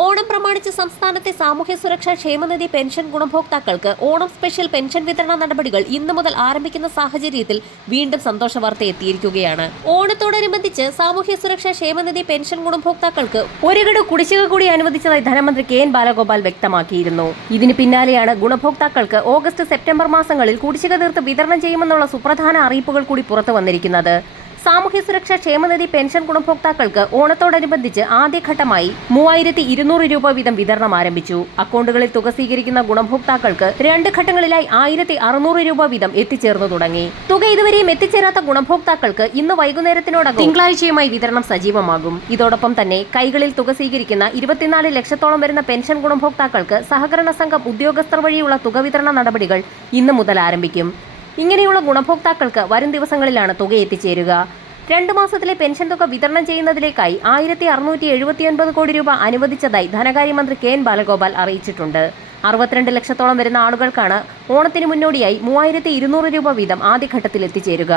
ഓണം പ്രമാണിച്ച് സംസ്ഥാനത്തെ സാമൂഹ്യ സുരക്ഷാ ക്ഷേമനിധി പെൻഷൻ ഗുണഭോക്താക്കൾക്ക് ഓണം സ്പെഷ്യൽ പെൻഷൻ വിതരണ നടപടികൾ ഇന്നു മുതൽ ആരംഭിക്കുന്ന സാഹചര്യത്തിൽ വീണ്ടും സന്തോഷ വാർത്ത എത്തിയിരിക്കുകയാണ്. ഓണത്തോടനുബന്ധിച്ച് സാമൂഹ്യ സുരക്ഷാ ക്ഷേമനിധി പെൻഷൻ ഗുണഭോക്താക്കൾക്ക് ഒരു ഗഡു കുടിശ്ശിക കൂടി അനുവദിച്ചതായി ധനമന്ത്രി കെ എൻ ബാലഗോപാൽ വ്യക്തമാക്കിയിരുന്നു. ഇതിന് പിന്നാലെയാണ് ഗുണഭോക്താക്കൾക്ക് ഓഗസ്റ്റ് സെപ്റ്റംബർ മാസങ്ങളിൽ കുടിശ്ശിക തീർത്ത് വിതരണം ചെയ്യുമെന്നുള്ള സുപ്രധാന അറിയിപ്പുകൾ കൂടി പുറത്തു വന്നിരിക്കുന്നത്. സാമൂഹ്യ സുരക്ഷാ ക്ഷേമനിധി പെൻഷൻ ഗുണഭോക്താക്കൾക്ക് ഓണത്തോടനുബന്ധിച്ച് ആദ്യഘട്ടമായി 3200 രൂപ വീതം വിതരണം ആരംഭിച്ചു. അക്കൗണ്ടുകളിൽ തുക സ്വീകരിക്കുന്ന ഗുണഭോക്താക്കൾക്ക് 2 ഘട്ടങ്ങളിലായി 1600 രൂപ വീതം എത്തിച്ചേർന്നു തുടങ്ങി. തുക ഇതുവരെയും എത്തിച്ചേരാത്ത ഗുണഭോക്താക്കൾക്ക് ഇന്ന് വൈകുന്നേരത്തിനോടകം തിങ്കളാഴ്ചയുമായി വിതരണം സജീവമാകും. ഇതോടൊപ്പം തന്നെ കൈകളിൽ തുക സ്വീകരിക്കുന്ന 24 ലക്ഷത്തോളം വരുന്ന പെൻഷൻ ഗുണഭോക്താക്കൾക്ക് സഹകരണ സംഘം ഉദ്യോഗസ്ഥർ വഴിയുള്ള തുക വിതരണ നടപടികൾ ഇന്ന് മുതൽ ആരംഭിക്കും. ഇങ്ങനെയുള്ള ഗുണഭോക്താക്കൾക്ക് വരും ദിവസങ്ങളിലാണ് തുക എത്തിച്ചേരുക. 2 മാസത്തിലെ പെൻഷൻ തുക വിതരണം ചെയ്യുന്നതിലേക്കായി 1679 കോടി രൂപ അനുവദിച്ചതായി ധനകാര്യമന്ത്രി കെ എൻ ബാലഗോപാൽ അറിയിച്ചിട്ടുണ്ട്. 62 ലക്ഷത്തോളം വരുന്ന ആളുകൾക്കാണ് ഓണത്തിന് മുന്നോടിയായി 3200 രൂപ വീതം ആദ്യഘട്ടത്തിൽ എത്തിച്ചേരുക.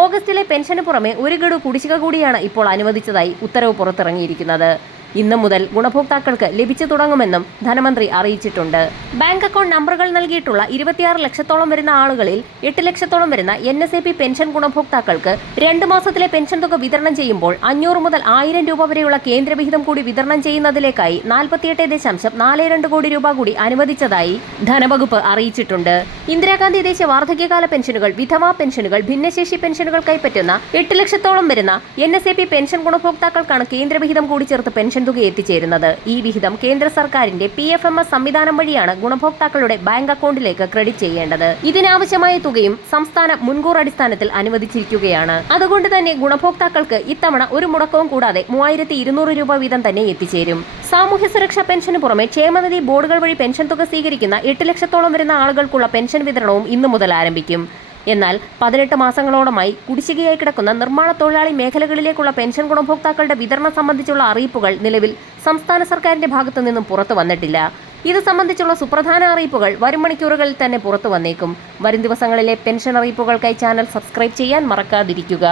ഓഗസ്റ്റിലെ പെൻഷന് പുറമെ ഒരു ഗഡു കുടിശ്ശിക കൂടിയാണ് ഇപ്പോൾ അനുവദിച്ചതായി ഉത്തരവ് പുറത്തിറങ്ങിയിരിക്കുന്നത്. ഇന്നു മുതൽ ഗുണഭോക്താക്കൾക്ക് ലഭിച്ചു തുടങ്ങുമെന്നും ധനമന്ത്രി അറിയിച്ചിട്ടുണ്ട്. ബാങ്ക് അക്കൗണ്ട് നമ്പറുകൾ നൽകിയിട്ടുള്ള 26 ലക്ഷത്തോളം വരുന്ന ആളുകളിൽ 8 ലക്ഷത്തോളം വരുന്ന NSAP പെൻഷൻ ഗുണഭോക്താക്കൾക്ക് 2 മാസത്തിലെ പെൻഷൻ തുക വിതരണം ചെയ്യുമ്പോൾ 500 മുതൽ 1000 രൂപ വരെയുള്ള കേന്ദ്രവിഹിതം കൂടി വിതരണം ചെയ്യുന്നതിലേക്കായി 48.42 കോടി രൂപ കൂടി അനുവദിച്ചതായി ധനവകുപ്പ് അറിയിച്ചിട്ടുണ്ട്. ഇന്ദിരാഗാന്ധി ദേശീയ വാർദ്ധക്യകാല പെൻഷനുകൾ, വിധവാ പെൻഷനുകൾ, ഭിന്നശേഷി പെൻഷനുകൾ കൈപ്പറ്റുന്ന 8 ലക്ഷത്തോളം വരുന്ന NSAP പെൻഷൻ ഗുണഭോക്താക്കൾക്കാണ് കേന്ദ്രവിഹിതം കൂടി ചേർത്ത് പെൻഷൻ തുക എത്തിച്ചേരുന്നത്. ഈ വിഹിതം കേന്ദ്ര സർക്കാരിന്റെ PFMS സംവിധാനം വഴിയാണ് ഗുണഭോക്താക്കളുടെ ബാങ്ക് അക്കൗണ്ടിലേക്ക് ക്രെഡിറ്റ് ചെയ്യേണ്ടത്. ഇതിനാവശ്യമായ തുകയും സംസ്ഥാനം മുൻകൂർ അടിസ്ഥാനത്തിൽ അനുവദിച്ചിരിക്കുകയാണ്. അതുകൊണ്ട് തന്നെ ഗുണഭോക്താക്കൾക്ക് ഇത്തവണ ഒരു മുടക്കവും കൂടാതെ 3200 രൂപ വീതം തന്നെ എത്തിച്ചേരും. സാമൂഹ്യ സുരക്ഷാ പെൻഷന് പുറമെ ക്ഷേമനിധി ബോർഡുകൾ വഴി പെൻഷൻ തുക സ്വീകരിക്കുന്ന 8 ലക്ഷത്തോളം വരുന്ന ആളുകൾക്കുള്ള പെൻഷൻ വിതരണവും ഇന്നു മുതൽ ആരംഭിക്കും. എന്നാൽ 18 മാസങ്ങളോളമായി കുടിശ്ശികയായി കിടക്കുന്ന നിർമ്മാണ തൊഴിലാളി മേഖലകളിലേക്കുള്ള പെൻഷൻ ഗുണഭോക്താക്കളുടെ വിതരണം സംബന്ധിച്ചുള്ള അറിയിപ്പുകൾ നിലവിൽ സംസ്ഥാന സർക്കാരിന്റെ ഭാഗത്തു നിന്നും പുറത്തു വന്നിട്ടില്ല. ഇത് സംബന്ധിച്ചുള്ള സുപ്രധാന അറിയിപ്പുകൾ വരും മണിക്കൂറുകളിൽ തന്നെ പുറത്തു വന്നേക്കും. വരും ദിവസങ്ങളിലെ പെൻഷൻ അറിയിപ്പുകൾക്കായി ചാനൽ സബ്സ്ക്രൈബ് ചെയ്യാൻ മറക്കാതിരിക്കുക.